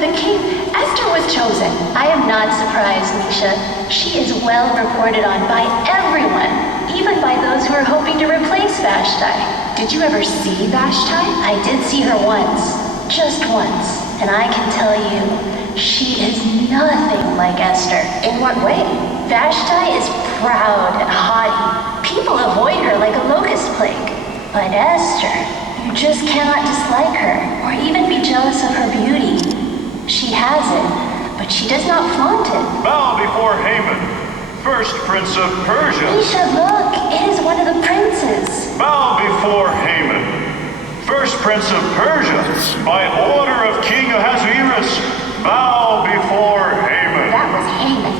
before the king, Esther was chosen. I am not surprised, Misha. She is well reported on by everyone, even by those who are hoping to replace Vashti. Did you ever see Vashti? I did see her once, just once, and I can tell you, she is nothing like Esther. In what way? Vashti is proud and haughty. People avoid her like a locust plague. But Esther, you just cannot dislike her or even be jealous of her beauty. She has it, but she does not flaunt it. Bow before Haman, first prince of Persia. Misha, look, it is one of the princes. Bow before Haman, first prince of Persia, by order of King Ahasuerus. Bow before Haman. That was Haman.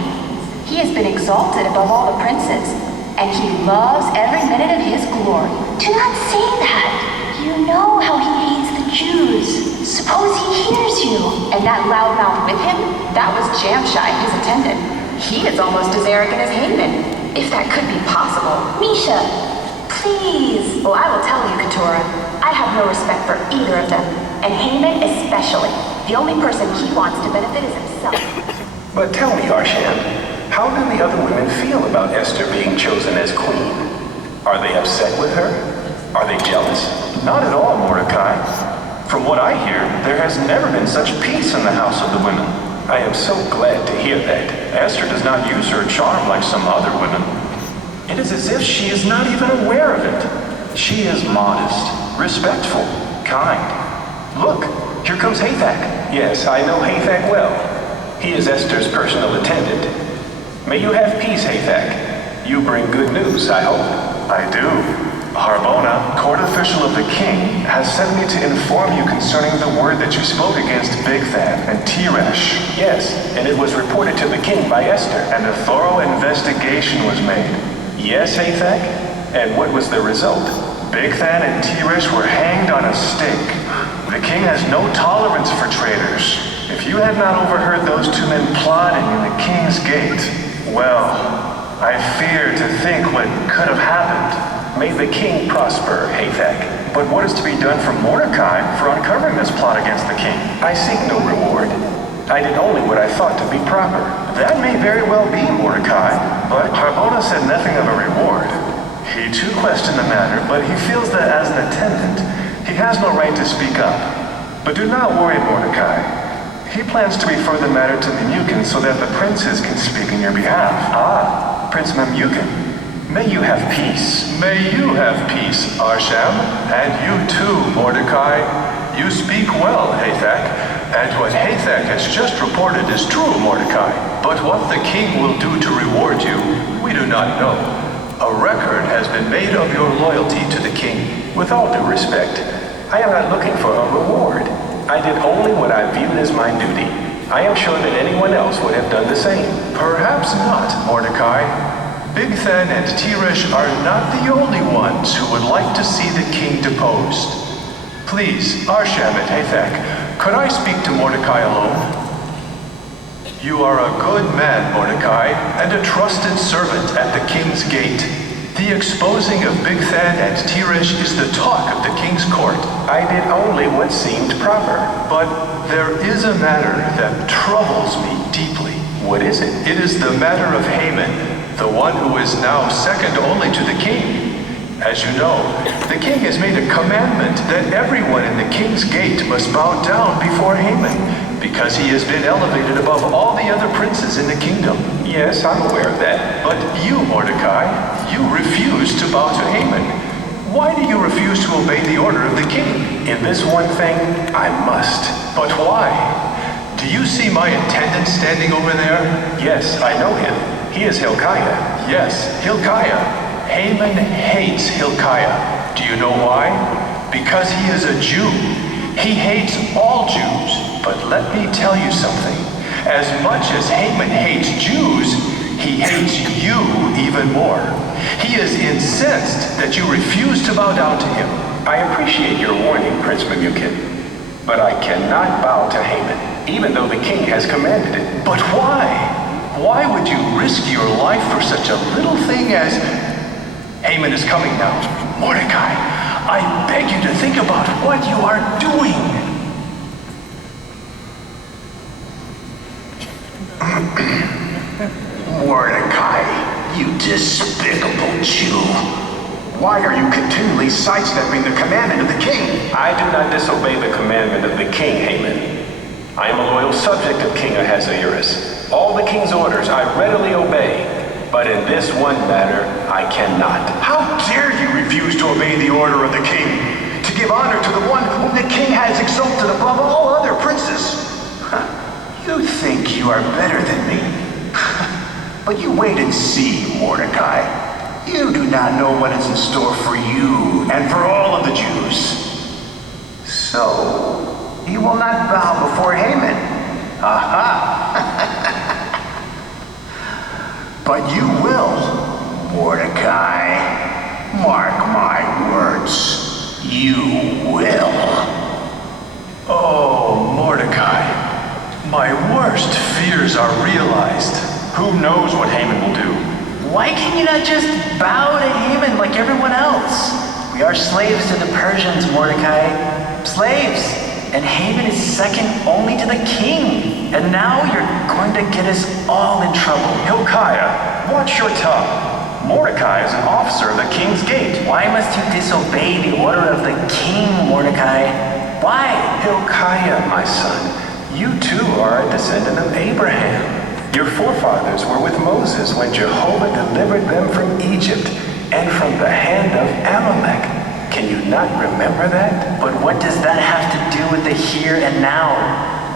He has been exalted above all the princes, and he loves every minute of his glory. Do not say that. You know how he hates the Jews. Suppose he hears you. And that loudmouth with him, that was Jamshai, his attendant. He is almost as arrogant as Haman, if that could be possible. Misha, please. Well, I will tell you, Keturah, I have no respect for either of them, and Haman especially. The only person he wants to benefit is himself. But tell me, Arsham, how do the other women feel about Esther being chosen as queen? Are they upset with her? Are they jealous? Not at all, Mordecai. From what I hear, there has never been such peace in the house of the women. I am so glad to hear that. Esther does not use her charm like some other women. It is as if she is not even aware of it. She is modest, respectful, kind. Look, here comes Hathach. Yes, I know Hathach well. He is Esther's personal attendant. May you have peace, Hathach. You bring good news, I hope. I do. Harbona, court official of the king, has sent me to inform you concerning the word that you spoke against Bigthan and Teresh. Yes, and it was reported to the king by Esther. And a thorough investigation was made. Yes, Hathach? And what was the result? Bigthan and Teresh were hanged on a stake. The king has no tolerance for traitors. If you had not overheard those two men plotting in the king's gate, well, I fear to think what could have happened. May the king prosper, Hathach. But what is to be done for Mordecai for uncovering this plot against the king? I seek no reward. I did only what I thought to be proper. That may very well be, Mordecai, but Harbona said nothing of a reward. He too questioned the matter, but he feels that as an attendant, he has no right to speak up. But do not worry, Mordecai. He plans to refer the matter to Memucan so that the princes can speak in your behalf. Ah, Prince Memucan, may you have peace. May you have peace, Arsham, and you too, Mordecai. You speak well, Hathach, and what Hathach has just reported is true, Mordecai. But what the king will do to reward you, we do not know. A record has been made of your loyalty to the king. With all due respect, I am not looking for a reward. I did only what I viewed as my duty. I am sure that anyone else would have done the same. Perhaps not, Mordecai. Bigthan and Teresh are not the only ones who would like to see the king deposed. Please, Arsham and Hathach, could I speak to Mordecai alone? You are a good man, Mordecai, and a trusted servant at the king's gate. The exposing of Bigthan and Teresh is the talk of the king's court. I did only what seemed proper. But there is a matter that troubles me deeply. What is it? It is the matter of Haman, the one who is now second only to the king. As you know, the king has made a commandment that everyone in the king's gate must bow down before Haman, because he has been elevated above all the other princes in the kingdom. Yes, I'm aware of that. But you, Mordecai, you refuse to bow to Haman. Why do you refuse to obey the order of the king? In this one thing, I must. But why? Do you see my attendant standing over there? Yes, I know him. He is Hilkiah. Yes, Hilkiah. Haman hates Hilkiah. Do you know why? Because he is a Jew. He hates all Jews. But let me tell you something. As much as Haman hates Jews, he hates you even more. He is incensed that you refuse to bow down to him. I appreciate your warning, Prince Memucan, but I cannot bow to Haman, even though the king has commanded it. But why? Why would you risk your life for such a little thing as... Haman is coming now. Mordecai, I beg you to think about what you are doing. Why are you continually sidestepping the commandment of the king? I do not disobey the commandment of the king, Haman. I am a loyal subject of King Ahasuerus. All the king's orders I readily obey, but in this one matter I cannot. How dare you refuse to obey the order of the king, to give honor to the one whom the king has exalted above all other princes? You think you are better than me? But you wait and see, Mordecai. You do not know what is in store for you and for all of the Jews. So, you will not bow before Haman. Aha! But you will, Mordecai. Mark my words. You will. Oh, Mordecai. My worst fears are realized. Who knows what Haman will do? Why can you not just bow to Haman like everyone else? We are slaves to the Persians, Mordecai. Slaves. And Haman is second only to the king. And now you're going to get us all in trouble. Hilkiah, watch your tongue. Mordecai is an officer of the king's gate. Why must you disobey the order of the king, Mordecai? Why? Hilkiah, my son, you too are a descendant of Abraham. Your forefathers were with Moses when Jehovah delivered them from Egypt and from the hand of Amalek. Can you not remember that? But what does that have to do with the here and now?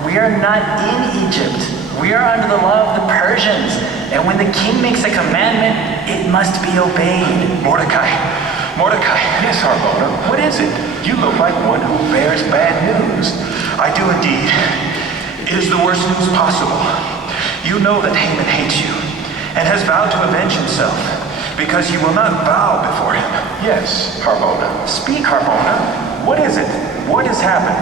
We are not in Egypt. We are under the law of the Persians. And when the king makes a commandment, it must be obeyed. Mordecai. Yes, Harbona. What is it? You look like one who bears bad news. I do indeed. It is the worst news possible. You know that Haman hates you and has vowed to avenge himself because you will not bow before him. Yes, Harbona. Speak, Harbona. What is it? What has happened?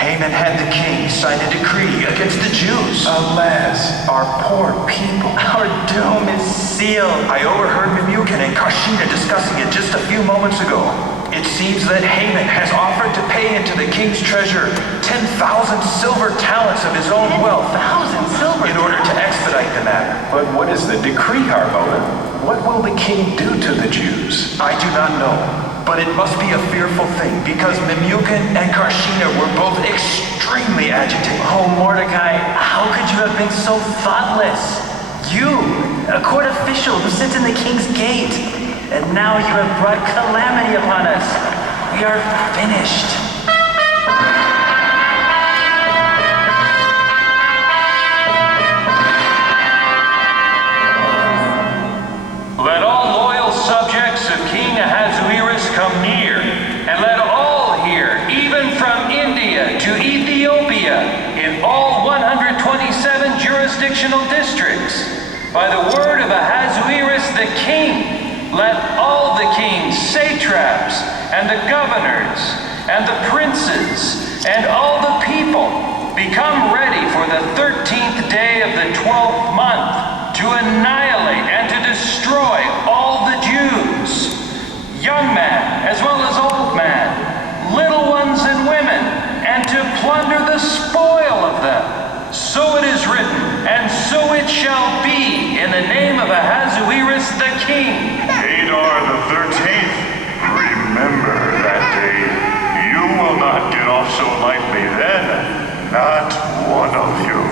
Haman had the king sign a decree against the Jews. Alas, our poor people. Our doom is sealed. I overheard Memucan and Karshina discussing it just a few moments ago. It seems that Haman has offered to pay into the king's treasure 10,000 silver talents of his own wealth 10,000 silver in order to expedite the matter. But what is the decree, Harbona? What will the king do to the Jews? I do not know, but it must be a fearful thing because Memucan and Karshina were both extremely agitated. Oh, Mordecai, how could you have been so thoughtless? You, a court official who sits in the king's gate, and now you have brought calamity upon us. We are finished. Let all loyal subjects of King Ahasuerus come near, and let all hear, even from India to Ethiopia, in all 127 jurisdictional districts, by the word of Ahasuerus the king, let all the kings, satraps, and the governors, and the princes, and all the people become ready for the 13th day of the 12th month to annihilate and to destroy all the Jews, young man as well as old man, little ones and women, and to plunder the spoil of them. So it is written, and so it shall be in the name of Ahasuerus the king. Adar the 13th, remember that day. You will not get off so lightly then, not one of you.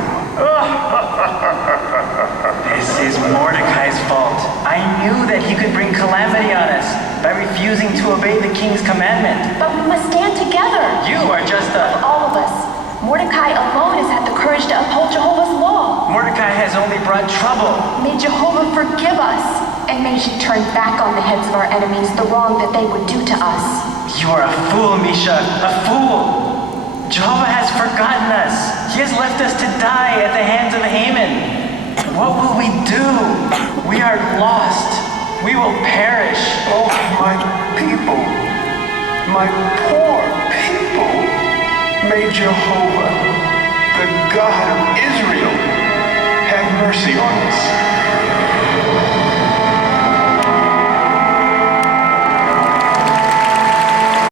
This is Mordecai's fault. I knew that he could bring calamity on us by refusing to obey the king's commandment. But we must stand together. You are just a... All of us. Mordecai alone has had the courage to uphold Jehovah's law. Mordecai has only brought trouble. May Jehovah forgive us, and may he turn back on the heads of our enemies the wrong that they would do to us. You are a fool, Misha, a fool. Jehovah has forgotten us. He has left us to die at the hands of Haman. What will we do? We are lost. We will perish. Oh, my people, my poor people. May Jehovah, the God of Israel, have mercy on us.